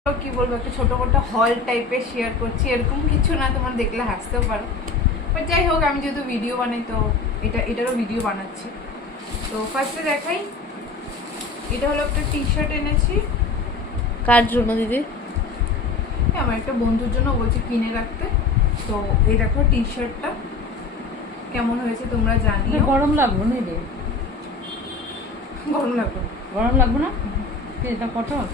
কি বলবো, একটা ছোটখাটো হল টাইপের শেয়ার করছি, এরকম কিছু না, তোমার দেখলে হাসতেও পারো। বাট যাই হোক, আমি যেহেতু ভিডিও বানাই তো এটারও ভিডিও বানাচ্ছি। তো ফার্স্টে দেখাই, এটা হলো একটা টি শার্ট এনেছি। কার জন্য দিদি? আমার একটা বন্ধুর জন্য বলছি কিনে রাখতে। তো এই দেখো টি শার্টটা কেমন হয়েছে তোমরা জানিও। গরম লাগবে না রে? গরম লাগবে? গরম লাগবে না? এটা কটন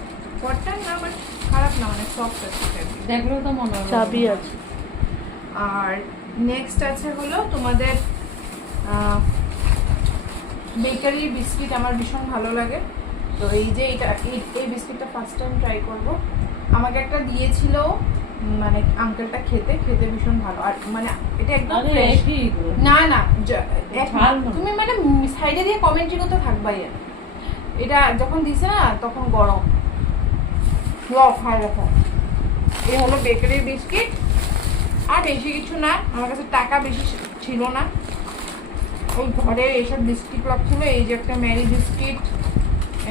কটন না, বাট খারাপ না, মানে সফট আছে। দেখলেও তো মনে হয় চাবি আছে। আর নেক্সট আছে হলো তোমাদের বেকারি বিস্কিট। আমার ভীষণ ভালো লাগে। তো এই যে এই বিস্কিটটা ফার্স্ট টাইম ট্রাই করব। আমাকে একটা দিয়েছিল মানে আঙ্কেলটা, খেতে ভীষণ ভালো। আর মানে এটা একদম ফ্রেশ। না না, তুমি মানে সাইডে দিয়ে কমেন্ট্রি করতে থাকবাই। এটা যখন দিছে না তখন গরম। খাই দেখো, এই হলো বেকারি বিস্কিট। আর বেশি কিছু না, আমার কাছে টাকা বেশি ছিল না। ওই ঘরে এইসব বিস্কিট লাগছিল। এই যে একটা ম্যারি বিস্কিট,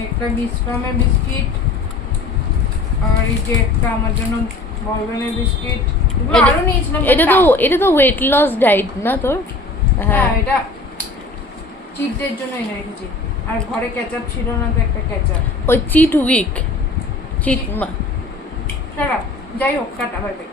একটা বিস্ট্রমের বিস্কিট, আর এই যে একটা আমার জন্য বলবেনের বিস্কিট। আরো নিয়েছিলাম। এটা তো ওয়েট লস ডায়েট না তোর? হ্যাঁ, এটা চিটদের জন্য এনে রেখেছি। আর ঘরে কেচাপ ছিল না, তো একটা কেচাপ। ওই চিট উইক চিট যাই হোক, টাটা, বাই বাই।